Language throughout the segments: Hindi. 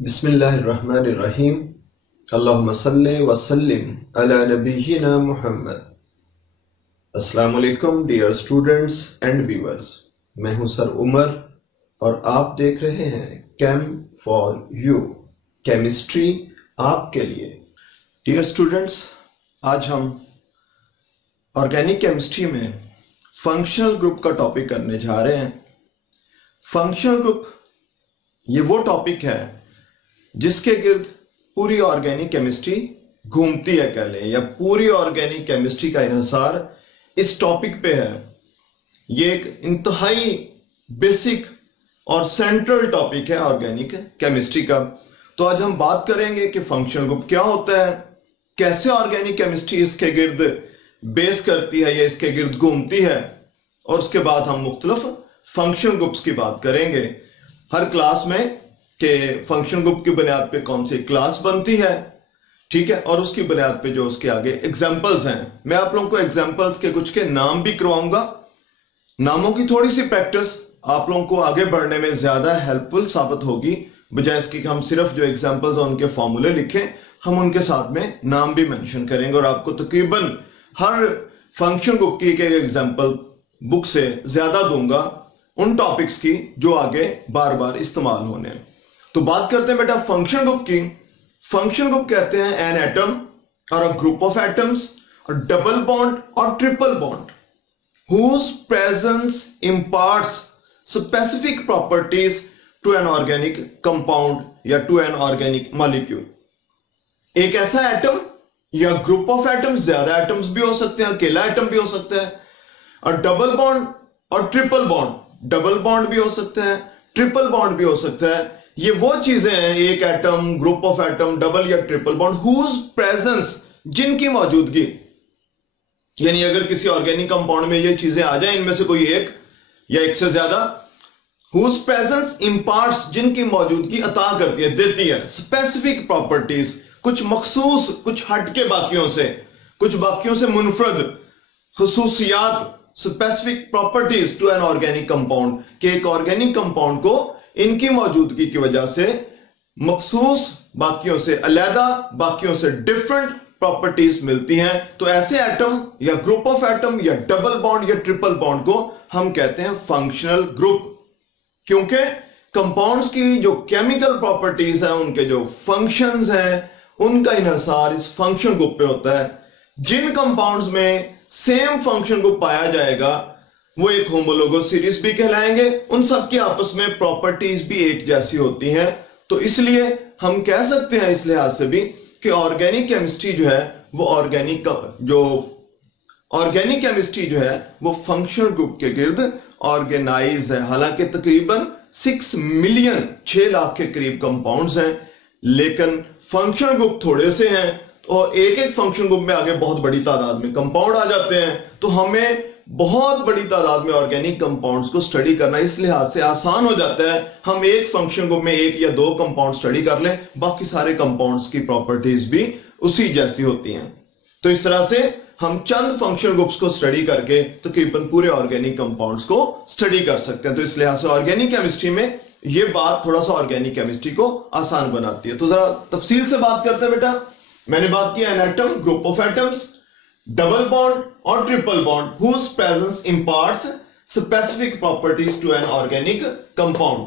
बिस्मिल्लाहिर्रहमानिर्रहीम। अल्लाहुम्मा सल्ली व सल्लिम अला नबिय्यिना मुहम्मद। अस्सलाम वालेकुम डियर स्टूडेंट्स एंड व्यूअर्स, मैं हूं सर उमर और आप देख रहे हैं केम फॉर यू, केमिस्ट्री आपके लिए। डियर स्टूडेंट्स, आज हम ऑर्गेनिक केमिस्ट्री में फंक्शनल ग्रुप का टॉपिक करने जा रहे हैं। फंक्शनल ग्रुप ये वो टॉपिक है जिसके गिर्द पूरी ऑर्गेनिक केमिस्ट्री घूमती है कह लें, या पूरी ऑर्गेनिक केमिस्ट्री का इन्हिसार इस टॉपिक पे है। ये एक इंतहाई बेसिक और सेंट्रल टॉपिक है ऑर्गेनिक केमिस्ट्री का। तो आज हम बात करेंगे कि फंक्शनल ग्रुप क्या होता है, कैसे ऑर्गेनिक केमिस्ट्री इसके गिर्द बेस करती है या इसके गिर्द घूमती है, और उसके बाद हम मुख्तलिफ फंक्शनल ग्रुप्स की बात करेंगे हर क्लास में कि फंक्शन ग्रुप की बुनियाद पे कौन सी क्लास बनती है, ठीक है, और उसकी बुनियाद पे जो उसके आगे एग्जांपल्स हैं। मैं आप लोगों को एग्जांपल्स के कुछ के नाम भी करवाऊंगा। नामों की थोड़ी सी प्रैक्टिस आप लोगों को आगे बढ़ने में ज्यादा हेल्पफुल साबित होगी, बजाय इसकी कि हम सिर्फ जो एग्जांपल्स हैं उनके फॉर्मूले लिखें। हम उनके साथ में नाम भी मेंशन करेंगे और आपको तकरीबन हर फंक्शन ग्रुप की एक एग्जांपल बुक से ज्यादा दूंगा उन टॉपिक्स की जो आगे बार बार इस्तेमाल होने हैं। तो बात करते हैं बेटा फंक्शन ग्रुप की। फंक्शन ग्रुप कहते हैं एन एटम और अ ग्रुप ऑफ एटम्स और डबल बॉन्ड और triple bond whose presence imparts specific properties to an organic compound या to an organic molecule। एक ऐसा एटम या ग्रुप ऑफ एटम्स, ज्यादा एटम्स भी हो सकते हैं, अकेला एटम भी हो सकता है, और डबल बॉन्ड और ट्रिपल बॉन्ड, डबल बॉन्ड भी हो सकता है, ट्रिपल बॉन्ड भी हो सकता है। ये वो चीजें हैं, एक atom, group of atom, double या ट्रिपल बॉन्ड, whose presence, जिनकी मौजूदगी, यानी अगर किसी ऑर्गेनिक कंपाउंड में ये चीजें आ जाए, इनमें से कोई एक या एक से ज्यादा, whose presence imparts, जिनकी मौजूदगी अता करती है, देती है, स्पेसिफिक प्रॉपर्टीज, कुछ मखसूस, कुछ हटके बाकियों से, कुछ बाकियों से मुनफरद खुसूसियात, specific properties to an organic compound, कि एक ऑर्गेनिक कंपाउंड को इनकी मौजूदगी की वजह से मखसूस, बाकियों से अलहदा, बाकियों से डिफरेंट प्रॉपर्टीज मिलती हैं। तो ऐसे एटम या ग्रुप ऑफ एटम या डबल बॉन्ड या ट्रिपल बॉन्ड को हम कहते हैं फंक्शनल ग्रुप, क्योंकि कंपाउंड्स की जो केमिकल प्रॉपर्टीज हैं, उनके जो फंक्शंस हैं, उनका इन्हिसार इस फंक्शन ग्रुप पे होता है। जिन कंपाउंड्स में सेम फंक्शन ग्रुप पाया जाएगा वो एक होमोलोगस सीरीज भी कहलाएंगे। उन सब की आपस में प्रॉपर्टीज भी एक जैसी होती हैं। तो इसलिए हम कह सकते हैं इस लिहाज से भी कि ऑर्गेनिक केमिस्ट्री जो है वो ऑर्गेनिक केमिस्ट्री जो है वो फंक्शनल ग्रुप के गिर्द ऑर्गेनाइज है। हालांकि तकरीबन 6 मिलियन, 6 लाख के करीब कंपाउंड्स हैं, लेकिन फंक्शनल ग्रुप थोड़े से हैं और एक एक फंक्शन ग्रुप में आगे बहुत बड़ी तादाद में कंपाउंड आ जाते हैं। तो हमें बहुत बड़ी तादाद में ऑर्गेनिक कंपाउंड्स को स्टडी करना इस लिहाज से आसान हो जाता है, हम एक फंक्शन ग्रुप में एक या दो कंपाउंड स्टडी कर लें, बाकी सारे कंपाउंड्स की प्रॉपर्टीज भी उसी जैसी होती हैं। तो इस तरह से हम चंद फंक्शन ग्रुप्स को स्टडी करके तकरीबन पूरे ऑर्गेनिक कंपाउंड्स को स्टडी कर सकते हैं। तो इस लिहाज से ऑर्गेनिक केमिस्ट्री में ये बात थोड़ा सा ऑर्गेनिक केमिस्ट्री को आसान बनाती है। तो जरा तफसील से बात करते हैं बेटा। मैंने बात की an atom, group of atoms, double bond और triple bond whose presence imparts specific properties to an organic compound।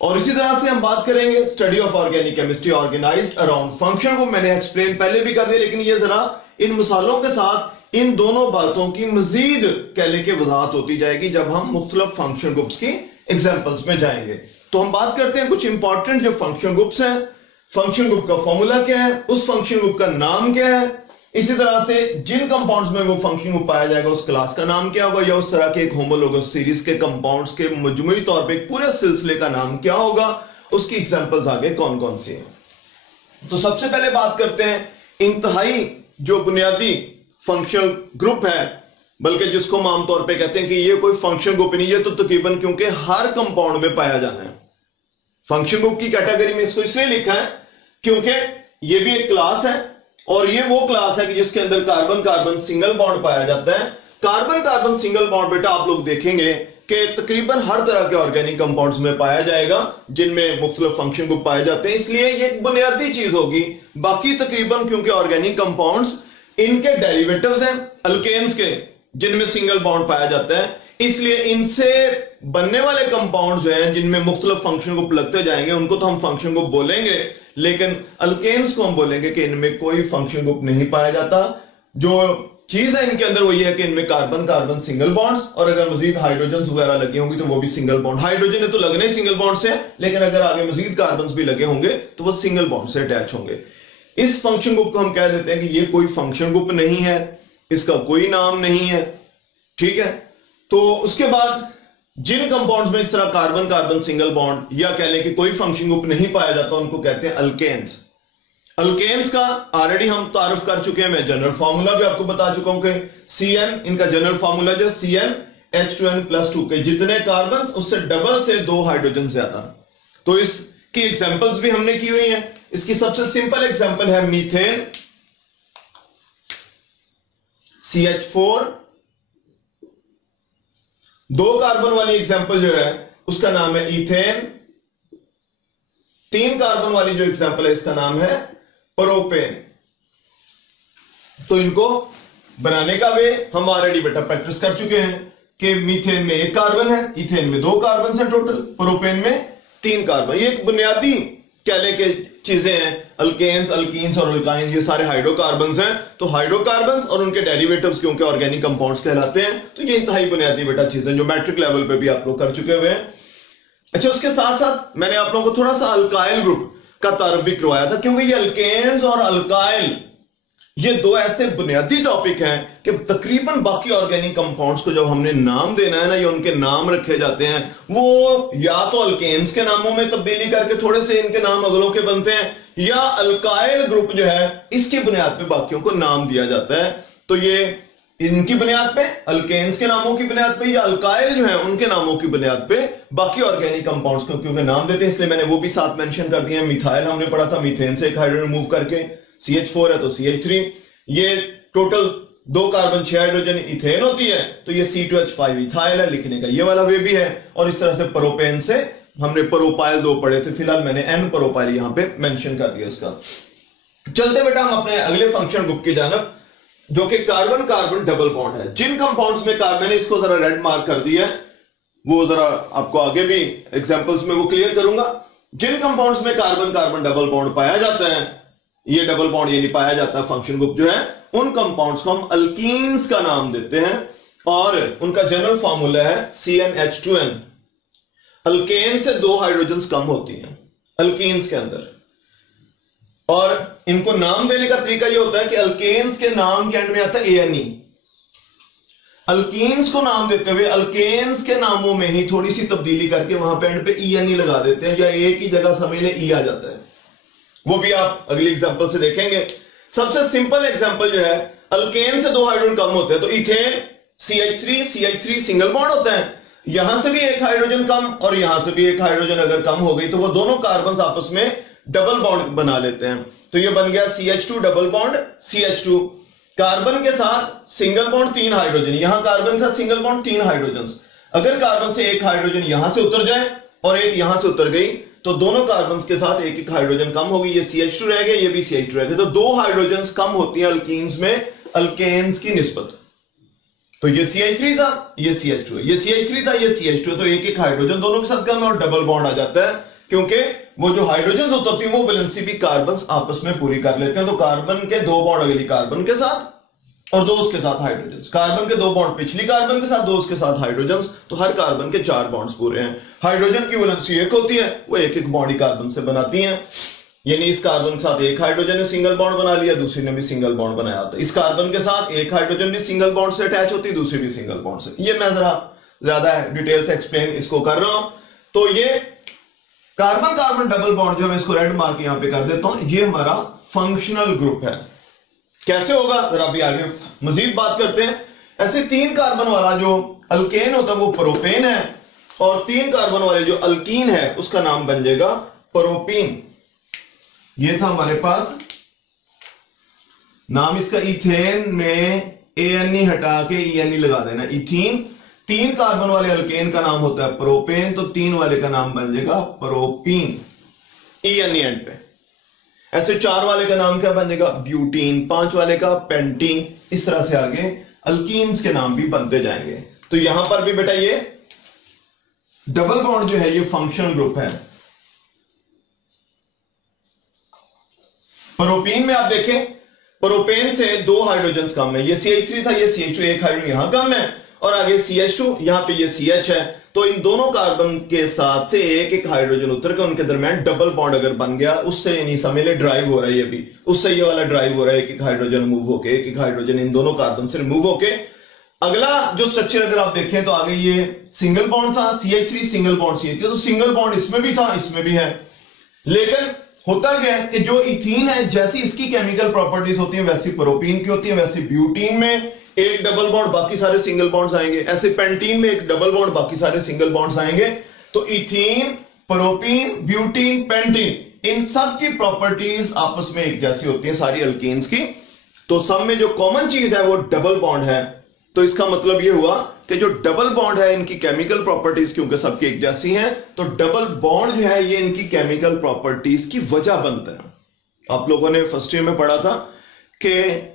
और इसी तरह से हम बात करेंगे study of organic chemistry organised around function को मैंने एक्सप्लेन पहले भी कर दिया, लेकिन ये जरा इन मिसालों के साथ इन दोनों बातों की मजीद कहने की वजाहत होती जाएगी जब हम मुख्तलिफ फंक्शन ग्रुप्स की एग्जांपल्स में जाएंगे। तो हम बात करते हैं कुछ इंपॉर्टेंट जो फंक्शन ग्रुप्स हैं, फंक्शन ग्रुप का फॉर्मूला क्या है, उस फंक्शन ग्रुप का नाम क्या है, इसी तरह से जिन कंपाउंड्स में वो फंक्शन ग्रुप पाया जाएगा उस क्लास का नाम क्या होगा, या उस तरह के एक होमोलोगस सीरीज के कंपाउंड्स के मजमूई तौर पे पूरे सिलसिले का नाम क्या होगा, उसकी एग्जांपल्स आगे कौन कौन सी हैं। तो सबसे पहले बात करते हैं इंतहाई जो बुनियादी फंक्शनल ग्रुप है, बल्कि जिसको हम आमतौर पर कहते हैं कि ये कोई फंक्शन ग्रुप नहीं, ये तो तकरीबन क्योंकि हर कंपाउंड में पाया जाना है। फंक्शन ग्रुप की कैटेगरी में इसको इसलिए लिखा है क्योंकि ये भी एक क्लास है और ये वो क्लास है कि जिसके अंदर कार्बन कार्बन सिंगल बॉन्ड पाया जाता है। कार्बन कार्बन सिंगल बॉन्ड बेटा आप लोग देखेंगे कि तकरीबन हर तरह के ऑर्गेनिक कंपाउंड्स में पाया जाएगा जिनमें मुख्तलिफ फंक्शन ग्रुप पाए जाते हैं, इसलिए ये एक बुनियादी चीज होगी। बाकी तकरीबन क्योंकि ऑर्गेनिक कंपाउंड्स इनके डेरिवेटिव्स हैं अल्केन्स के जिनमें सिंगल बॉन्ड पाया जाता है, इसलिए इनसे बनने वाले कंपाउंड्स जो हैं जिनमें मुख्तलिफ फंक्शन ग्रुप लगते जाएंगे उनको तो हम फंक्शन ग्रुप बोलेंगे, लेकिन अल्केन्स को हम बोलेंगे कि इनमें कोई फंक्शन ग्रुप नहीं पाया जाता। जो चीज है इनके अंदर वो ये है कि इनमें कार्बन कार्बन सिंगल बॉन्ड्स, और अगर मजीद हाइड्रोजन वगैरह लगे होंगे तो वो भी सिंगल बॉन्ड। हाइड्रोजन है तो लगने ही सिंगल बॉन्ड से है, लेकिन अगर आगे मजीद कार्बन भी लगे होंगे तो वो सिंगल बॉन्ड से अटैच होंगे। इस फंक्शन ग्रुप को हम कह देते हैं कि ये कोई फंक्शन ग्रुप नहीं है, इसका कोई नाम नहीं है, ठीक है। तो उसके बाद जिन कंपाउंड्स में इस तरह कार्बन कार्बन सिंगल बॉन्ड या कह लें कि कोई फंक्शन ग्रुप नहीं पाया जाता उनको कहते हैं अल्केन्स। अल्केन्स का ऑलरेडी हम तारुफ कर चुके हैं, मैं जनरल फार्मूला भी आपको बता चुका हूं कि CN इनका जनरल फार्मूला जो CnH2n+2 के जितने कार्बन उससे डबल से 2 हाइड्रोजन ज्यादा। तो इसकी एग्जांपल्स भी हमने की हुई हैं। इसकी सबसे सिंपल एग्जांपल है मीथेन CH4, 2 कार्बन वाली एग्जांपल जो है उसका नाम है इथेन, 3 कार्बन वाली जो एग्जांपल है इसका नाम है प्रोपेन। तो इनको बनाने का वे हम ऑलरेडी बेटा प्रैक्टिस कर चुके हैं कि मीथेन में 1 कार्बन है, इथेन में 2 कार्बन है टोटल, प्रोपेन में 3 कार्बन। ये एक बुनियादी कह लें कि चीजें हैं, अल्केन्स अल्कीन्स और अल्काइंस ये सारे हाइड्रोकार्बन्स हैं। तो हाइड्रोकार्बन्स और उनके डेरिवेटिव्स क्योंकि ऑर्गेनिक कंपाउंड्स कहलाते हैं, तो ये इंतहाई बुनियादी बेटा चीजें जो मैट्रिक लेवल पे भी आप लोग कर चुके हुए हैं। अच्छा, उसके साथ साथ मैंने आप लोगों को थोड़ा सा अल्काइल ग्रुप का तारुफ भी करवाया था, क्योंकि ये अल्केन्स और अल्काइल ये 2 ऐसे बुनियादी टॉपिक हैं कि तकरीबन बाकी ऑर्गेनिक कंपाउंड्स को जब हमने नाम देना है ना, या उनके नाम रखे जाते हैं, वो या तो अल्केन्स के नामों में तब्दीली करके थोड़े से इनके नाम अगलों के बनते हैं, या अल्काइल ग्रुप जो है इसकी बुनियाद पे बाकियों को नाम दिया जाता है। तो ये इनकी बुनियाद पे, अल्केन्स के नामों की बुनियाद पे, या अल्काइल जो है उनके नामों की बुनियाद पे बाकी ऑर्गेनिक कंपाउंड्स को क्योंकि नाम देते हैं, इसलिए मैंने वो भी साथ मेंशन कर दिया। मिथाइल हमने पढ़ा था, मीथेन से 1 हाइड्रोजन रिमूव करके CH4 है तो CH3, ये टोटल 2 कार्बन 6 हाइड्रोजन इथेन होती है, तो ये C2H5 इथाइल है, लिखने का ये वाला वे भी है। और इस तरह से प्रोपेन से हमने प्रोपाइल 2 पढ़े थे, फिलहाल मैंने N प्रोपाइल यहां पे मेंशन कर दिया इसका। चलते बेटा हम अपने अगले फंक्शन ग्रुप की जानब, जो कि कार्बन कार्बन डबल बॉन्ड है। जिन कंपाउंड्स में मैंने इसको जरा रेड मार्क कर दिया है, वो जरा आपको आगे भी एग्जांपल्स में वो क्लियर करूंगा। जिन कंपाउंड्स में कार्बन कार्बन डबल बॉन्ड पाया जाता है, ये डबल बॉन्ड ये नहीं पाया जाता फंक्शन ग्रुप जो है, उन कंपाउंड्स को हम अल्कीन्स का नाम देते हैं, और उनका जनरल फार्मूला है CnH2n। अल्केन से 2 हाइड्रोजन कम होती हैं अल्कीन्स के अंदर, और इनको नाम देने का तरीका यह होता है कि अल्केन्स के नाम के एंड में आता है ANE। अल्कीन्स को नाम देते हुए अल्केन्स के नामों में ही थोड़ी सी तब्दीली करके वहां पे एंड पे ENE लगा देते हैं, या एक ही जगह समझ ले E आ जाता है। वो भी आप अगली एग्जांपल से देखेंगे। सबसे सिंपल एग्जांपल जो है, अल्केन से 2 हाइड्रोजन कम होते हैं, तो इथेन CH3 सिंगल बॉन्ड होता है, यहां से भी 1 हाइड्रोजन कम और यहां से भी 1 हाइड्रोजन अगर कम हो गई तो वो दोनों कार्बन आपस में डबल बॉन्ड बना लेते हैं। तो ये बन गया CH2 double bond CH2, carbon के साथ सिंगल बॉन्ड 3 हाइड्रोजन, यहां कार्बन के साथ सिंगल बॉन्ड 3 हाइड्रोजन। अगर कार्बन से 1 हाइड्रोजन यहां से उतर जाए और एक यहां से उतर गई तो दोनों कार्बन के साथ 1 हाइड्रोजन कम होगी, ये CH2 रह गया, ये भी CH2 रह गया, तो 2 हाइड्रोजन कम होती है अल्कीन्स में अल्केन्स की निस्बत। तो ये CH3 था, ये CH2 है, ये CH3 था, ये CH2 है, तो 1 हाइड्रोजन दोनों के साथ कम है और डबल बॉन्ड आ जाता है, क्योंकि वो जो हाइड्रोजन उतरती है वो वैलेंसी भी कार्बन आपस में पूरी कर लेते हैं। तो कार्बन के 2 बॉन्ड अगली कार्बन के साथ और 2 उसके साथ हाइड्रोजन, कार्बन के 2 बॉन्ड पिछली कार्बन के साथ, 2 उसके साथ हाइड्रोजन, तो हर कार्बन के 4 बॉन्ड्स पूरे हैं। हाइड्रोजन की वैलेंसी 1 होती है, वो 1 बॉन्ड ही कार्बन से बनाती हैं, यानी इस कार्बन के साथ 1 हाइड्रोजन ने सिंगल बॉन्ड बना लिया, दूसरी ने भी सिंगल बॉन्ड बनाया होता है। इस कार्बन के साथ 1 हाइड्रोजन भी सिंगल बॉन्ड से अटैच होती है, दूसरी भी सिंगल बॉन्ड से। ये मैं जरा ज्यादा डिटेल से एक्सप्लेन इसको कर रहा हूं। तो ये कार्बन कार्बन डबल बॉन्ड जो मैं इसको रेड मार्क यहां पे कर देता हूं, ये हमारा फंक्शनल ग्रुप है। कैसे होगा जरा अभी आगे मजीद बात करते हैं। ऐसे 3 कार्बन वाला जो अल्केन होता है वो प्रोपेन है, और 3 कार्बन वाले जो अल्कीन है उसका नाम बन जाएगा प्रोपीन। ये था हमारे पास नाम इसका इथेन में ANE हटा के ENE लगा देना, इथीन। 3 कार्बन वाले अल्केन का नाम होता है प्रोपेन, तो 3 वाले का नाम बन जाएगा प्रोपीन, ENE एंड पे। ऐसे 4 वाले का नाम क्या बन जाएगा, ब्यूटीन। 5 वाले का पेंटीन। इस तरह से आगे अल्कीन्स के नाम भी बनते जाएंगे। तो यहां पर भी बेटा ये डबल बॉन्ड जो है ये फंक्शनल ग्रुप है। प्रोपीन में आप देखें, प्रोपेन से 2 हाइड्रोजन कम है, ये CH3 था, ये CH2, एक हाइड्रोजन यहां कम है, और आगे CH2, यहां पे ये CH है। तो इन दोनों कार्बन के साथ से एक एक हाइड्रोजन उतर के उनके दरमियान डबल बॉन्ड अगर बन गया, उससे यानी समझ ले ड्राइव हो रहा है, ये भी उससे ये वाला ड्राइव हो रहा है, एक एक हाइड्रोजन मूव होके, एक एक हाइड्रोजन इन दोनों कार्बन से रिमूव होके। अगला जो स्ट्रक्चर अगर आप देखें तो आगे ये सिंगल बॉन्ड था, CH3 सिंगल बॉन्ड CH3, तो सिंगल बॉन्ड इसमें भी था, इसमें भी है। लेकिन होता क्या है कि जो इथीन है, जैसी इसकी केमिकल प्रॉपर्टीज होती है वैसी प्रोपीन की होती है। वैसे ब्यूटीन में एक डबल बॉन्ड, बाकी सारे सिंगल बॉन्ड्स आएंगे। ऐसे पेंटीन में एक डबल बॉन्ड, बाकी सारे सिंगल बॉन्ड्स आएंगे। तो इथीन, प्रोपीन, ब्यूटीन, पेंटीन, इन सब की प्रॉपर्टीज आपस में एक जैसी होती है सारी अल्कीन्स की। तो सब में जो कॉमन चीज है वो डबल बॉन्ड है। तो इसका मतलब ये हुआ कि जो डबल बॉन्ड है इनकी केमिकल प्रॉपर्टीज क्योंकि सबकी एक जैसी हैं, तो डबल बॉन्ड जो है ये इनकी केमिकल प्रॉपर्टीज की वजह बनता है। आप लोगों ने फर्स्ट ईयर में पढ़ा था कि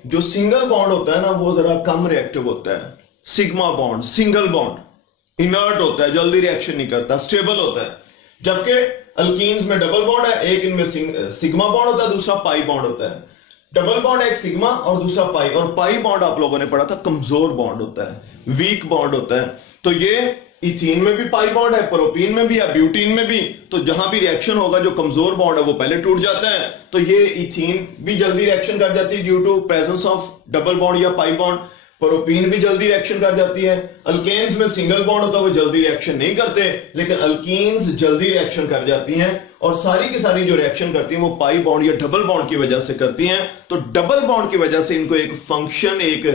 जो सिंगल बॉन्ड होता है ना वो जरा कम रिएक्टिव होता है। Sigma bond, single bond inert होता है, जल्दी रिएक्शन नहीं करता, स्टेबल होता है। जबकि अल्कीन्स में डबल बॉन्ड है, एक इनमें सिग्मा बॉन्ड होता है, दूसरा पाई बॉन्ड होता है। डबल बॉन्ड एक सिग्मा और दूसरा पाई, और पाई बॉन्ड आप लोगों ने पढ़ा था कमजोर बॉन्ड होता है, वीक बॉन्ड होता है। तो ये इथीन में भी पाई बॉन्ड है, प्रोपीन में भी है, ब्यूटीन में भी। तो जहां भी रिएक्शन होगा जो कमजोर बॉन्ड है वो पहले टूट जाता है। तो ये इथीन भी जल्दी रिएक्शन कर जाती है due to presence of double bond या पाई बॉन्ड। प्रोपीन भी जल्दी रिएक्शन कर जाती है। अल्केन्स में सिंगल बॉन्ड होता है, वो जल्दी रिएक्शन नहीं करते, लेकिन अल्कीन्स जल्दी रिएक्शन कर जाती हैं। और सारी की सारी जो रिएक्शन करती हैं वो पाई बॉन्ड या डबल बॉन्ड की वजह से करती हैं। तो डबल बॉन्ड की वजह से इनको एक फंक्शन, एक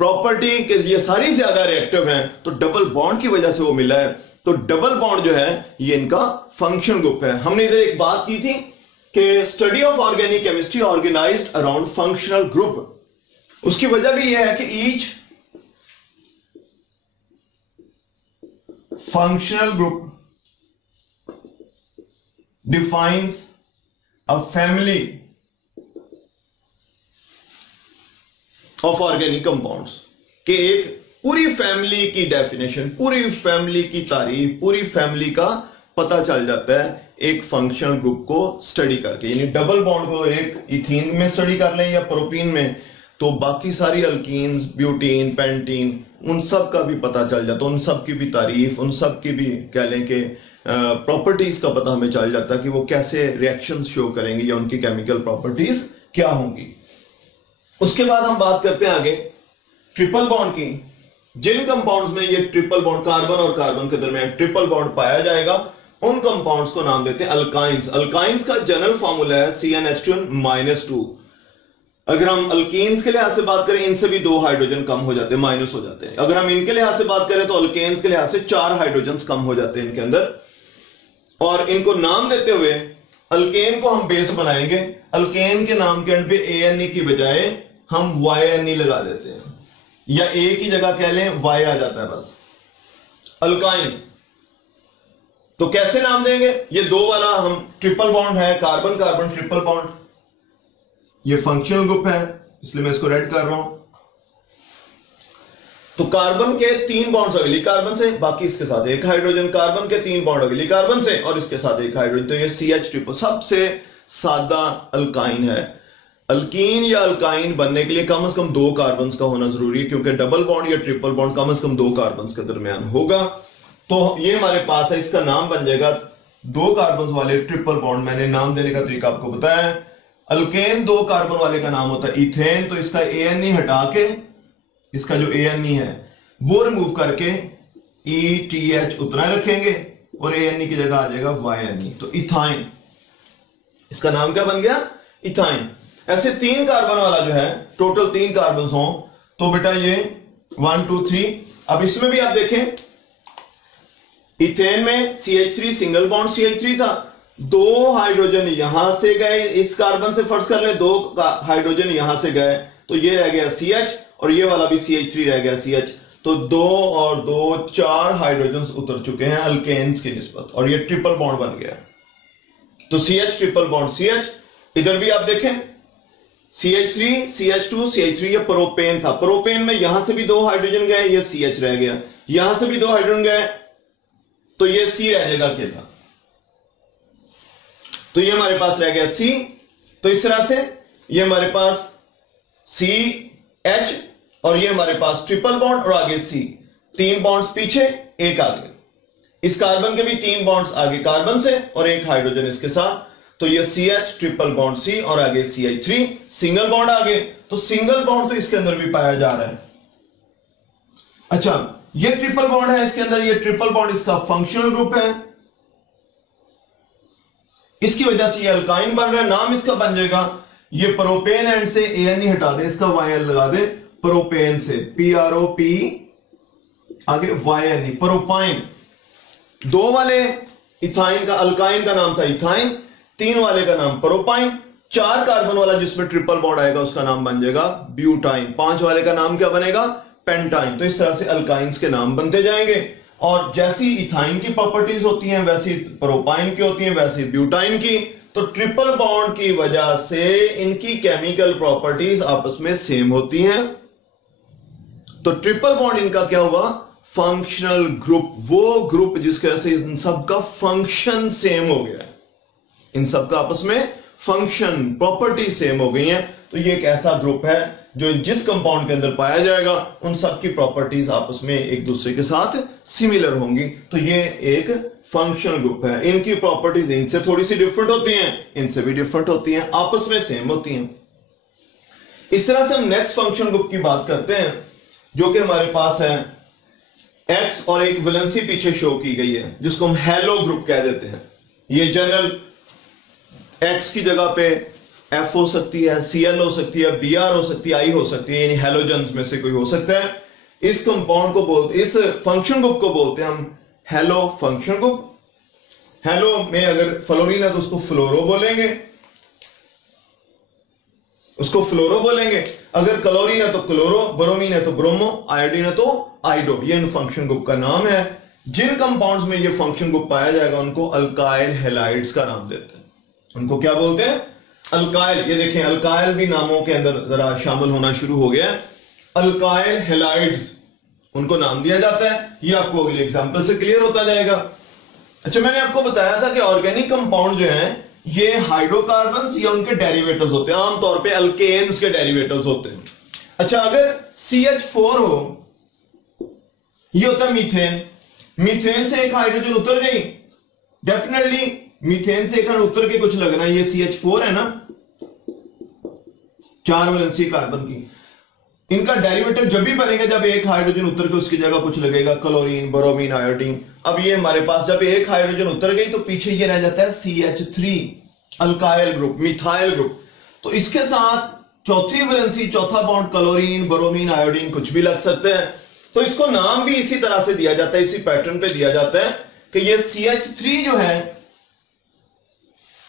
प्रॉपर्टी कि ये सारी ज्यादा रिएक्टिव हैं, तो डबल बॉन्ड की वजह से वो मिला है। तो डबल बॉन्ड जो है ये इनका फंक्शन ग्रुप है। हमने इधर एक बात की थी कि study of organic chemistry organised around functional group. उसकी वजह भी यह है कि each functional group defines a family of organic compounds, के एक पूरी फैमिली की डेफिनेशन, पूरी फैमिली की तारीफ, पूरी फैमिली का पता चल जाता है एक फंक्शनल ग्रुप को स्टडी करके। यानी डबल बॉन्ड को एक इथीन में स्टडी कर लें या प्रोपीन में, तो बाकी सारी अल्कीन्स, ब्यूटीन, पेंटीन, उन सब का भी पता चल जाता है, उन सब की भी तारीफ, उन सब की भी कह लें कि प्रॉपर्टीज का पता हमें चल जाता है कि वो कैसे रिएक्शंस शो करेंगे या उनकी केमिकल प्रॉपर्टीज क्या होंगी। उसके बाद हम बात करते हैं आगे ट्रिपल बॉन्ड की। जिन कंपाउंड्स में ये ट्रिपल बॉन्ड, कार्बन और कार्बन के दरमियान ट्रिपल बॉन्ड पाया जाएगा, उन कंपाउंड्स को नाम देते हैं अल्काइंस। अल्काइंस का जनरल फॉर्मूला है CnH2-2। अगर हम अल्कीन्स के लिहाज से बात करें, इनसे भी 2 हाइड्रोजन कम हो जाते हैं, माइनस हो जाते हैं। अगर हम इनके लिहाज से बात करें तो अल्केन्स के लिहाज से 4 हाइड्रोजन कम हो जाते हैं इनके अंदर। और इनको नाम देते हुए अल्केन को हम बेस बनाएंगे। अल्केन के नाम के एंड पे ANE की बजाय हम YNE लगा देते हैं, या A की जगह कह लें Y आ जाता है बस। अल्काइंस तो कैसे नाम देंगे? ये 2 वाला हम ट्रिपल बॉन्ड है, कार्बन कार्बन ट्रिपल बॉन्ड, ये फंक्शनल ग्रुप है, इसलिए मैं इसको रेड कर रहा हूं। तो कार्बन के 3 बॉन्ड्स अगली कार्बन से, बाकी इसके साथ एक हाइड्रोजन, कार्बन के 3 बॉन्ड अगली कार्बन से और इसके साथ एक हाइड्रोजन। तो ये CH ट्रिपल सबसे सादा अल्काइन है। अल्कीन या अल्काइन बनने के लिए कम से कम 2 कार्बन का होना जरूरी है, क्योंकि डबल बॉन्ड या ट्रिपल बॉन्ड कम से कम 2 कार्बन के दरमियान होगा। तो ये हमारे पास है, इसका नाम बन जाएगा 2 कार्बन वाले ट्रिपल बॉन्ड। मैंने नाम देने का तरीका आपको बताया है। अल्केन 2 कार्बन वाले का नाम होता है इथेन, तो इसका ANE हटा के, इसका जो ANE है वो रिमूव करके ETH उतना रखेंगे और ANE की जगह आ जाएगा YNE, तो इथाइन। इसका नाम क्या बन गया? इथाइन। ऐसे 3 कार्बन वाला जो है, टोटल 3 कार्बन हो तो बेटा ये 1 2 3। अब इसमें भी आप देखें, इथेन में CH3 सिंगल बॉन्ड CH3 था, दो हाइड्रोजन यहां से गए, इस कार्बन से फर्ज कर ले, दो हाइड्रोजन यहां से गए, तो ये रह गया CH और ये वाला भी CH3 रह गया CH। तो 2 और 2 4 हाइड्रोजन उतर चुके हैं अल्केन्स की निस्बत, और ये ट्रिपल बॉन्ड बन गया। तो CH ट्रिपल बॉन्ड CH, इधर भी आप देखें CH3 CH2 CH3, ये प्रोपेन था। प्रोपेन में यहां से भी 2 हाइड्रोजन गए, ये CH रह गया, यहां से भी 2 हाइड्रोजन गए, तो ये C रह जाएगा अकेला, तो ये हमारे पास रह गया C। तो इस तरह से ये हमारे पास CH और ये हमारे पास ट्रिपल बॉन्ड और आगे C, 3 बॉन्ड्स पीछे एक आगे, इस कार्बन के भी 3 बॉन्ड्स आगे कार्बन से और एक हाइड्रोजन इसके साथ, तो ये CH ट्रिपल बॉन्ड C और आगे CH3 सिंगल बॉन्ड आगे। तो सिंगल बॉन्ड तो इसके अंदर भी पाया जा रहा है। अच्छा, ये ट्रिपल बॉन्ड है इसके अंदर, ये ट्रिपल बॉन्ड इसका फंक्शनल ग्रुप है, इसकी वजह से ये अल्काइन बन रहा है। नाम इसका बन जाएगा, ये प्रोपेन एंड से AN ही हटा दे, इसका YN लगा दे, प्रोपेन से PROP आगे YN, प्रोपाइन। 2 वाले इथाइन का, अल्काइन का नाम था इथाइन, 3 वाले का नाम प्रोपाइन, 4 कार्बन वाला जिसमें ट्रिपल बॉन्ड आएगा उसका नाम बन जाएगा ब्यूटाइन, 5 वाले का नाम क्या बनेगा, पेंटाइन। तो इस तरह से अल्काइंस के नाम बनते जाएंगे, और जैसी इथाइन की प्रॉपर्टीज होती हैं वैसी प्रोपाइन की होती हैं, वैसी ब्यूटाइन की। तो ट्रिपल बॉन्ड की वजह से इनकी केमिकल प्रॉपर्टीज आपस में सेम होती हैं। तो ट्रिपल बॉन्ड इनका क्या हुआ, फंक्शनल ग्रुप, वो ग्रुप जिसके वजह से इन सबका फंक्शन सेम हो गया, इन सबका आपस में फंक्शन प्रॉपर्टी सेम हो गई हैं। तो ये एक ऐसा ग्रुप है जो जिस कंपाउंड के अंदर पाया जाएगा उन सब की प्रॉपर्टीज आपस में एक दूसरे के साथ सिमिलर होंगी। तो ये एक फंक्शनल ग्रुप है, इनकी प्रॉपर्टीज इनसे थोड़ी सी डिफरेंट होती हैं, इनसे भी डिफरेंट होती हैं, आपस में सेम होती हैं। इस तरह से हम नेक्स्ट फंक्शनल ग्रुप की बात करते हैं, जो कि हमारे पास है X और एक वैलेंसी पीछे शो की गई है जिसको हम हेलो ग्रुप कह देते हैं। ये जनरल X की जगह पे F हो सकती है, Cl हो सकती है, Br हो सकती है, I हो सकती है, यानी हेलोजन्स में से कोई हो सकता है। इस कंपाउंड को बोलते, इस फंक्शन ग्रुप को बोलते हैं हम हेलो फंक्शन ग्रुप। हेलो में अगर फ्लोरीन है तो उसको फ्लोरो बोलेंगे, उसको फ्लोरो बोलेंगे। अगर क्लोरीन है तो क्लोरो, ब्रोमीन है तो ब्रोमो, आयोडीन है तो आइडो। ये इन फंक्शन ग्रुप का नाम है। जिन कंपाउंड्स में ये फंक्शन ग्रुप पाया जाएगा उनको अल्काइल हैलाइड्स का नाम देते हैं। उनको क्या बोलते हैं, अल्काइल। ये देखें, अल्काइल भी नामों के अंदर जरा शामिल होना शुरू हो गया। अल्काइल हैलाइड्स उनको नाम दिया जाता है। ये आपको अगले एग्जांपल से क्लियर होता जाएगा। अच्छा, मैंने आपको बताया था कि ऑर्गेनिक कंपाउंड जो हैं ये हाइड्रोकार्बन्स या उनके डेरिवेटिव्स होते हैं, आमतौर पे अल्केन्स के डेरिवेटिव्स होते हैं। अच्छा, अगर CH4 हो, ये होता है मीथेन। मीथेन से एक हाइड्रोजन उतर गई, डेफिनेटली मीथेन से एक हाइड्रोजन उतर के कुछ लगना है। ये CH4 है ना, 4 वैलेंसी कार्बन की। इनका डेरिवेटिव जब भी बनेगा जब एक हाइड्रोजन उतर के उसकी जगह कुछ लगेगा, क्लोरीन, ब्रोमीन, आयोडीन। अब ये हमारे पास जब एक हाइड्रोजन उतर गई तो पीछे ये रह जाता है CH3 alkyl group, methyl group. तो इसके साथ चौथी वैलेंसी, चौथा बॉन्ड क्लोरीन, ब्रोमीन, आयोडीन कुछ भी लग सकते हैं। तो इसको नाम भी इसी तरह से दिया जाता है, इसी पैटर्न पे दिया जाता है कि ये CH3 जो है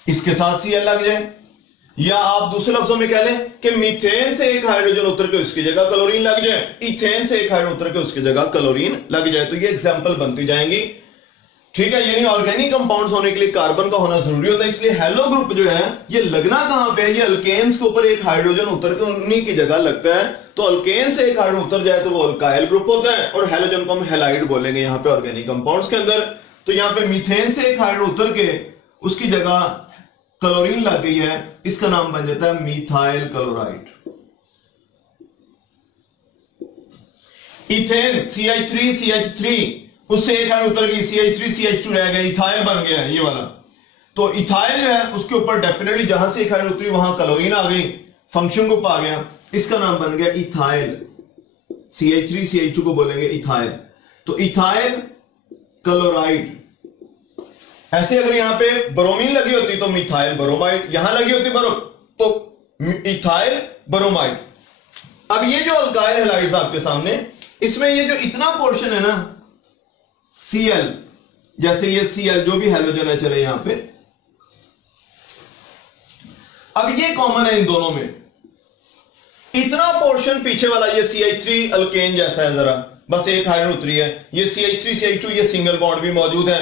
इसके साथ Cl लग जाए, या आप दूसरे लफ्जों में कह लें कि मीथेन से एक हाइड्रोजन उतर के उसकी जगह क्लोरीन लग जाए, इथेन से एक हाइड्रोजन उतर के उसकी जगह क्लोरीन लग जाए। तो ये एग्जांपल बनती जाएंगी, ठीक है। यानी ऑर्गेनिक कंपाउंड्स होने के लिए कार्बन का होना जरूरी होता है। इसलिए हेलो ग्रुप जो है ये लगना कहां पे है, ये अल्केन्स के ऊपर एक हाइड्रोजन उतर के उन्हीं की जगह लगता है। तो अल्केन से एक हाइड्रोजन उतर जाए तो वो अल्काइल ग्रुप होता है, और हेलोजन को हम हैलाइड बोलेंगे यहां पे ऑर्गेनिक कंपाउंड्स के अंदर। तो यहां पे मीथेन से एक हाइड्रोजन उतर के उसकी जगह क्लोरीन लग गई है, इसका नाम बन जाता है मिथाइल क्लोराइड। इथेन CH3 उससे एक हाइड्रोजन उतर गई, CH3 रह गया, इथाइल बन गया ये वाला। तो इथाइल जो है उसके ऊपर डेफिनेटली जहां से एक हाइड्रोजन उतरी वहां क्लोरीन आ गई, फंक्शन ग्रुप आ गया, इसका नाम बन गया इथाइल। CH3 को बोलेंगे इथाइल। तो इथाइल क्लोराइड। ऐसे अगर यहां पे ब्रोमीन लगी होती तो मिथाइल ब्रोमाइड, यहां लगी होती तो इथाइल ब्रोमाइड। अब ये जो अल्काइल हैलाइड्स आपके सामने, इसमें ये जो इतना पोर्शन है ना Cl, जैसे ये Cl जो भी हैलोजन है, चले यहां पे अब ये कॉमन है इन दोनों में, इतना पोर्शन पीछे वाला ये CH3 अल्केन जैसा है, जरा बस एक हाइड्रोजन उतरी है, ये CH3 CH2 ये सिंगल बॉन्ड भी मौजूद है,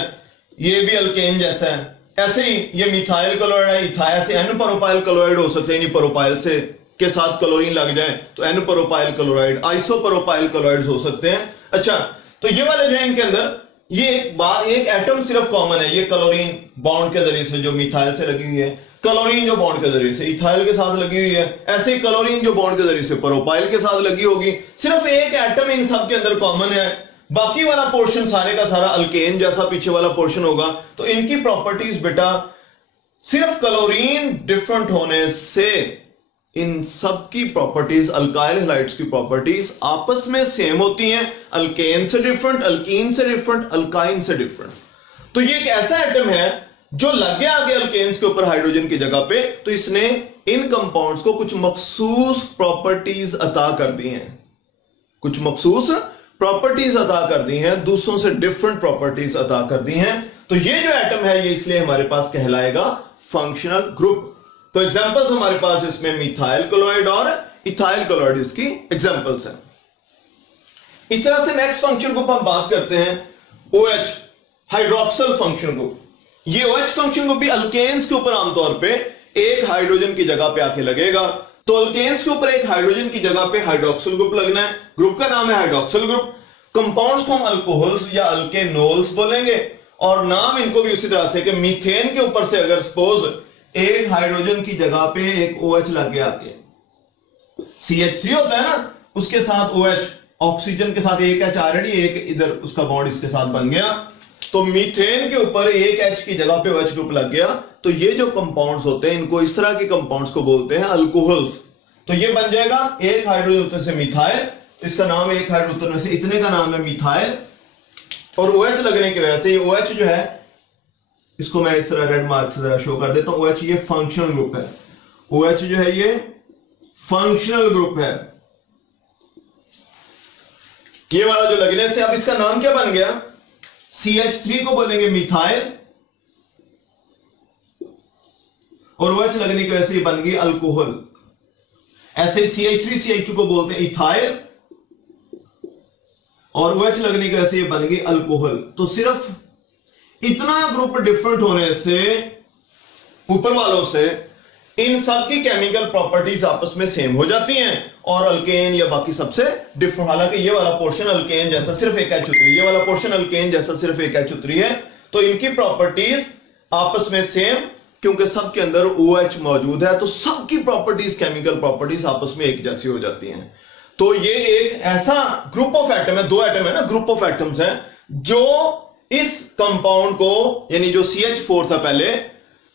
ये भी अल्केन जैसा है। ऐसे ही ये मिथाइल क्लोराइड है, इथाइल से एन प्रोपाइल क्लोराइड हो सकते हैं, यानी प्रोपाइल से के साथ क्लोरीन लग जाए तो n propyl chloride, iso propyl chloride हो सकते हैं। अच्छा, तो ये वाले जो है इनके अंदर ये एक एटम सिर्फ कॉमन है, ये क्लोरीन बॉन्ड के जरिए से जो मिथाइल से लगी हुई है, क्लोरीन जो बॉन्ड के जरिए से इथाइल के साथ लगी हुई है, ऐसे ही क्लोरीन जो बॉन्ड के जरिए से प्रोपाइल के साथ लगी होगी। सिर्फ एक एटम इन सब के अंदर कॉमन है, बाकी वाला पोर्शन सारे का सारा अल्केन जैसा पीछे वाला पोर्शन होगा। तो इनकी प्रॉपर्टीज बेटा सिर्फ क्लोरीन डिफरेंट होने से इन सब की प्रॉपर्टीज, अल्काइल हैलाइड्स की प्रॉपर्टीज आपस में सेम होती हैं, अल्केन से डिफरेंट, अल्कीन से डिफरेंट, अल्काइन से डिफरेंट। तो ये एक ऐसा एटम है जो लग गया आगे अल्केन्स के ऊपर हाइड्रोजन की जगह पे, तो इसने इन कंपाउंड्स को कुछ मखसूस प्रॉपर्टीज अता कर दी हैं, कुछ मखसूस प्रॉपर्टीज अता कर दी हैं, दूसरों से डिफरेंट प्रॉपर्टीज अता कर दी हैं। तो ये जो एटम है ये इसलिए हमारे पास कहलाएगा फंक्शनल ग्रुप। तो एग्जांपल्स हमारे पास इसमें मिथाइल क्लोराइड और इथाइल क्लोराइड इसकी एग्जांपल्स हैं। इस तरह से नेक्स्ट फंक्शन ग्रुप हम बात करते हैं OH, हाइड्रोक्सिल फंक्शन ग्रुप। ये OH फंक्शन ग्रुप भी अल्केन्स के ऊपर आमतौर पे एक हाइड्रोजन की जगह पे आके लगेगा। तो अल्केन्स के ऊपर एक हाइड्रोजन की जगह पे हाइड्रोक्सिल ग्रुप लगना है, ग्रुप का नाम है हाइड्रोक्सिल ग्रुप। कंपाउंड्स को हम अल्कोहल्स या अल्केनोल्स बोलेंगे, और नाम इनको भी उसी तरह से कि मीथेन के ऊपर से अगर सपोज एक हाइड्रोजन की जगह पे एक OH लग गया, आके CH3 होता है ना, उसके साथ OH, ऑक्सीजन के साथ एक H ऑलरेडी, एक इधर उसका बॉन्ड इसके साथ बन गया, तो मीथेन के ऊपर एक H की जगह पे OH ग्रुप लग गया। तो ये जो कंपाउंड्स होते हैं इनको, इस तरह के कंपाउंड्स को बोलते हैं अल्कोहल्स। तो ये बन जाएगा एक हाइड्रोजन उतरने से मिथाइल, तो इसका नाम है एक हाइड्रोजन उतरने से इतने का नाम है मिथाइल, और OH लगने की वजह से ये OH जो है, इसको मैं इस तरह रेड मार्क से जरा शो कर देता हूं, OH ये फंक्शनल ग्रुप है। OH जो है ये फंक्शनल ग्रुप है, ये वाला जो लगने से। अब इसका नाम क्या बन गया, CH3 को बोलेंगे मिथाइल, और OH लगने की वजह से ये बन गई अल्कोहल। ऐसे CH3 CH2 को बोलते हैं इथाइल, और OH लगने की वजह से ये बन गई अल्कोहल। तो सिर्फ इतना ग्रुप डिफरेंट होने से, ऊपर वालों से, इन सब की केमिकल प्रॉपर्टीज आपस में सेम हो जाती हैं, और अल्केन या बाकी सबसे डिफरेंट। हालांकि ये वाला पोर्शन अल्केन जैसा सिर्फ एक H उतरी, ये वाला पोर्शन अल्केन जैसा सिर्फ एक H उतरी है, तो इनकी प्रॉपर्टीज आपस में सेम, क्योंकि सबके अंदर OH मौजूद है, तो सबकी प्रॉपर्टीज, केमिकल प्रॉपर्टीज आपस में एक जैसी हो जाती हैं। तो ये एक ऐसा ग्रुप ऑफ एटम है, दो एटम है ना, ग्रुप ऑफ एटम्स है, जो इस कंपाउंड को, यानी जो CH4 था पहले,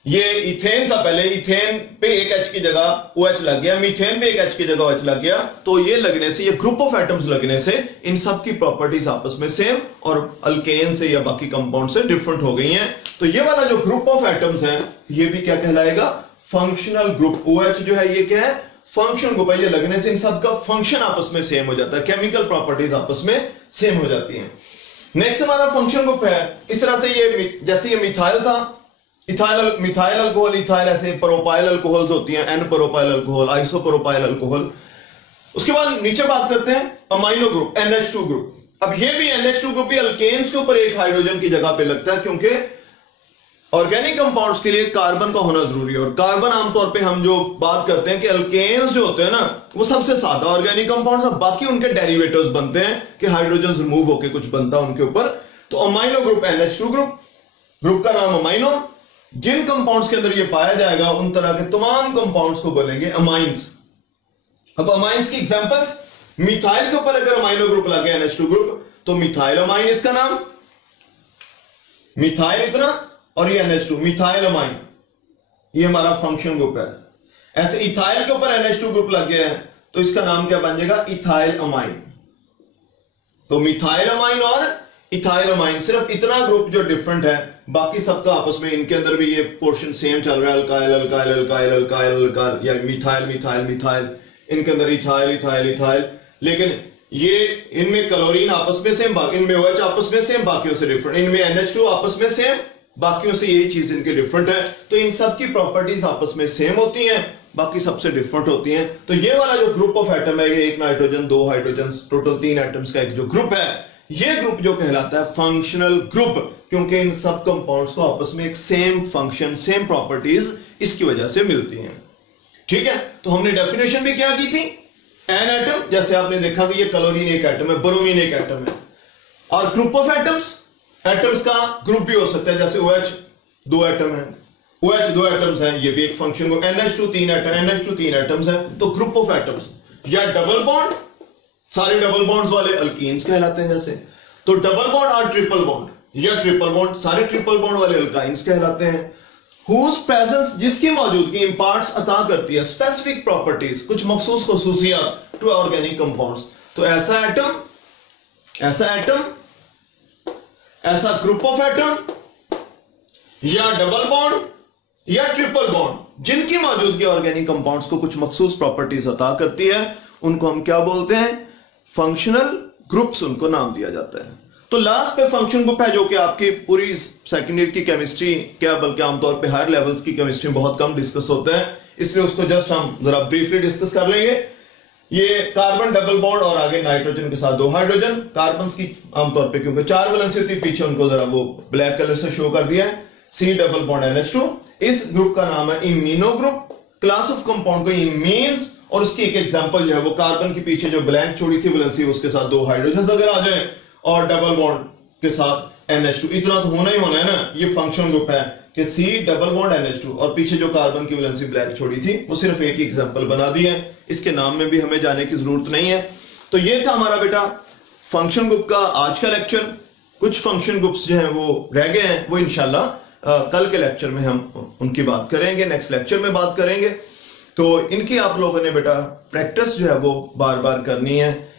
ये इथेन था पहले, इथेन पे एक H की जगह OH लग गया, मीथेन पे एक H की जगह OH लग गया, तो ये लगने से, ये ग्रुप ऑफ एटम्स लगने से इन सब की प्रॉपर्टीज आपस में सेम और अल्केन से या बाकी कंपाउंड से डिफरेंट हो गई हैं। तो ये वाला जो ग्रुप ऑफ एटम्स है ये भी क्या कहलाएगा, फंक्शनल ग्रुप। OH जो है ये क्या है, फंक्शन ग्रुप है, ये लगने से इन सब का फंक्शन आपस में सेम हो जाता है, केमिकल प्रॉपर्टीज आपस में सेम हो जाती हैं। नेक्स्ट हमारा फंक्शन ग्रुप है, इस तरह से ये, जैसे ये मिथाइल था, मिथाइल अल्कोहल, इथाइल, ऐसे प्रोपाइल अल्कोहल्स होती हैं, n propyl alcohol, iso propyl alcohol. उसके बाद नीचे बात करते हैं अमाइनो ग्रुप, NH2 ग्रुप। अब ये भी NH2 ग्रुप भी अल्केन्स के ऊपर एक हाइड्रोजन की जगह पे लगता है, क्योंकि ऑर्गेनिक कंपाउंड्स के लिए कार्बन का होना जरूरी है, और कार्बन आमतौर पे हम जो बात करते हैं कि अल्केन्स जो होते हैं ना, वो सबसे सादा ऑर्गेनिक कंपाउंड्स, बाकी उनके डेरिवेटिव्स बनते हैं कि हाइड्रोजन रिमूव होकर कुछ बनता है उनके ऊपर। तो amino group, NH2 group, group का नाम अमाइनो। जिन कंपाउंड्स के अंदर ये पाया जाएगा उन तरह के तमाम कंपाउंड्स को बोलेंगे अमाइंस। अब अमाइंस की एग्जांपल्स, मिथाइल के ऊपर अगर अमाइनो ग्रुप लगे NH2 ग्रुप, तो मिथाइल अमाइन इसका नाम, मिथाइल इतना, और ये NH2 मिथाइल अमाइन, ये हमारा फंक्शन ग्रुप है। ऐसे इथाइल के ऊपर NH2 ग्रुप लग गया है, तो इसका नाम क्या बन जाएगा, इथाइल अमाइन। तो मिथाइल अमाइन और इथाइल अमाइन, सिर्फ इतना ग्रुप जो डिफरेंट है, बाकी सबका आपस में इनके अंदर भी ये पोर्शन सेम चल रहा है, alkyl alkyl alkyl alkyl alkyl, या मिथाइल मिथाइल मिथाइल, इनके अंदर इथाइल इथाइल इथाइल, लेकिन ये इनमें क्लोरीन आपस में सेम, इनमें OH आपस में सेम, बाकियों से डिफरेंट, इनमें NH2 आपस में सेम, बाकियों से यही चीज इनके डिफरेंट है। तो इन सब की प्रॉपर्टीज आपस में सेम होती हैं, बाकी सबसे डिफरेंट होती हैं। तो ये वाला जो ग्रुप ऑफ एटम है, ये एक नाइट्रोजन, दो हाइड्रोजन, टोटल 3 एटम्स का एक जो ग्रुप है, ये ग्रुप जो कहलाता है फंक्शनल ग्रुप, क्योंकि इन सब कंपाउंड्स को आपस में एक सेम फंक्शन, सेम प्रॉपर्टीज इसकी वजह से मिलती हैं। ठीक है, तो हमने डेफिनेशन भी क्या की थी, एन एटम, जैसे आपने देखा कि ये क्लोरीन एक एटम है, ब्रोमीन एक एटम है, और ग्रुप ऑफ एटम्स, एटम्स का ग्रुप भी हो सकता है, जैसे OH 2 एटम है, OH 2 एटम्स हैं, ये भी एक फंक्शन को, NH2 3 एटम, NH2 3 एटम्स है, तो ग्रुप ऑफ एटम्स। या डबल बॉन्ड, सारे डबल बॉन्ड्स वाले अल्कीन्स कहलाते हैं जैसे, तो डबल बॉन्ड और ट्रिपल बॉन्ड या ट्रिपल बॉन्ड, सारे ट्रिपल बॉन्ड वाले अल्काइंस कहलाते हैं। whose presence, जिसकी मौजूदगी इम्पार्ट्स अता करती है स्पेसिफिक प्रॉपर्टीज, कुछ मखसूस खुसूसियात टू ऑर्गेनिक कंपाउंड्स। तो ऐसा एटम, ऐसा ग्रुप ऑफ एटम या डबल बॉन्ड या ट्रिपल बॉन्ड जिनकी मौजूदगी ऑर्गेनिक कंपाउंड्स को कुछ मखसूस प्रॉपर्टीज अता करती है, उनको हम क्या बोलते हैं, फंक्शनल ग्रुप्स, उनको नाम दिया जाता है। तो लास्ट पे फंक्शन ग्रुप है, जो कि आपकी पूरी सेकेंड ईयर की केमिस्ट्री, क्या बल्कि आमतौर पे हायर लेवल्स की केमिस्ट्री में बहुत कम डिस्कस होता है, इसलिए उसको जस्ट हम जरा ब्रीफली डिस्कस कर लेंगे। ये कार्बन डबल बॉन्ड और आगे नाइट्रोजन के साथ 2 हाइड्रोजन, कार्बन की आमतौर पे क्योंकि 4 वैलेंसी होती है, पीछे उनको जरा वो ब्लैक कलर से शो कर दिया है, C डबल बॉन्ड NH2। इस ग्रुप का नाम है इमीनो ग्रुप, क्लास ऑफ कंपाउंड को इमीन्स, और उसकी एक एग्जांपल जो है वो कार्बन के पीछे जो ब्लैंक छोड़ी थी वैलेंसी, उसके साथ 2 हाइड्रोजन अगर आ जाए और डबल बॉन्ड के साथ NH2, इतना तो होना ही होना है ना। ये फंक्शन ग्रुप है कि C डबल बॉन्ड NH2 और पीछे जो कार्बन की वैलेंसी ब्लैक छोड़ी थी, वो सिर्फ एक ही एग्जांपल बना दी है, इसके नाम में भी हमें जाने की जरूरत नहीं है। तो ये था हमारा बेटा फंक्शन ग्रुप का आज का लेक्चर। कुछ फंक्शन ग्रुप्स जो हैं वो रह गए हैं, वो इंशाल्लाह कल के लेक्चर में हम उनकी बात करेंगे, नेक्स्ट लेक्चर में बात करेंगे। तो इनकी आप लोगों ने बेटा प्रैक्टिस जो है वो बार बार करनी है।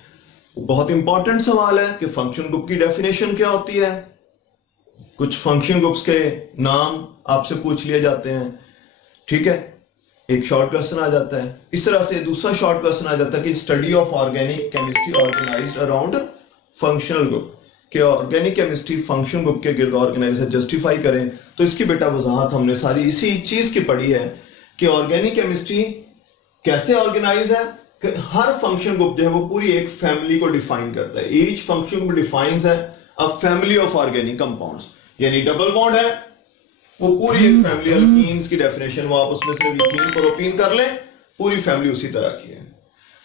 बहुत इंपॉर्टेंट सवाल है कि फंक्शन ग्रुप की डेफिनेशन क्या होती है, कुछ फंक्शन ग्रुप्स के नाम आपसे पूछ लिए जाते हैं। ठीक है, एक शॉर्ट क्वेश्चन आ जाता है, इस तरह से दूसरा शॉर्ट क्वेश्चन आ जाता है कि study of organic chemistry organised around functional group, कि ऑर्गेनिक केमिस्ट्री फंक्शन ग्रुप के गिर्द ऑर्गेनाइज है, जस्टिफाई करें। तो इसकी बेटा वजाहत हमने सारी इसी चीज की पढ़ी है कि ऑर्गेनिक केमिस्ट्री कैसे ऑर्गेनाइज है, कि हर फंक्शन ग्रुप जो है वो पूरी एक फैमिली को डिफाइन करता है। ईच फंक्शन ग्रुप डिफाइंस है अ फैमिली ऑफ ऑर्गेनिक कंपाउंड्स। यानी डबल बॉन्ड है, वो पूरी एक फैमिली, अल्कीन्स की डेफिनेशन वो आप उसमें सिर्फ इथीन प्रोपीन कर लें, पूरी फैमिली उसी तरह की है।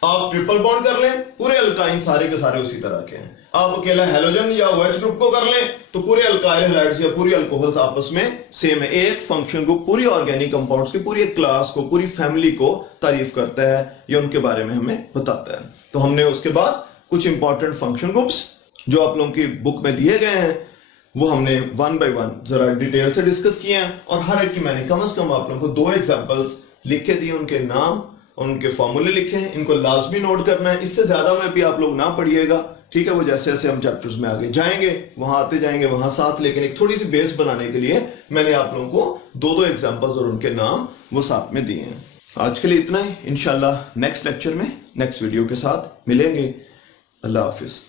आप ट्रिपल बॉन्ड कर लें, पूरे अल्काइन सारे के सारे उसी तरह के हैं। आप अकेला हैलोजन या OH ग्रुप को कर लें तो पूरे अल्काइल हैलाइड्स या पूरी अल्कोहल्स आपस में सेम है। एक फंक्शन ग्रुप पूरी ऑर्गेनिक कंपाउंड्स की पूरी एक क्लास को, पूरी फैमिली को तारीफ करता है या उनके बारे में हमें बताता है। तो हमने उसके बाद कुछ इंपॉर्टेंट फंक्शन ग्रुप्स जो आप लोगों की बुक में दिए गए हैं वो हमने 1 बाय 1 जरा डिटेल से डिस्कस किए हैं, और हर एक की मैंने कम से कम आप लोगों को 2 एग्जांपल्स लिख के दिए, उनके नाम और उनके फॉर्मूले लिखे हैं, इनको लाजमी नोट करना है। इससे ज्यादा में भी आप लोग ना पढ़िएगा, ठीक है। वो जैसे जैसे हम चैप्टर्स में आगे जाएंगे वहां आते जाएंगे वहां साथ, लेकिन एक थोड़ी सी बेस बनाने के लिए मैंने आप लोगों को 2 एग्जांपल्स और उनके नाम वो साथ में दिए हैं। आज के लिए इतना ही, इंशाल्लाह नेक्स्ट लेक्चर में नेक्स्ट वीडियो के साथ मिलेंगे। अल्लाह हाफिज।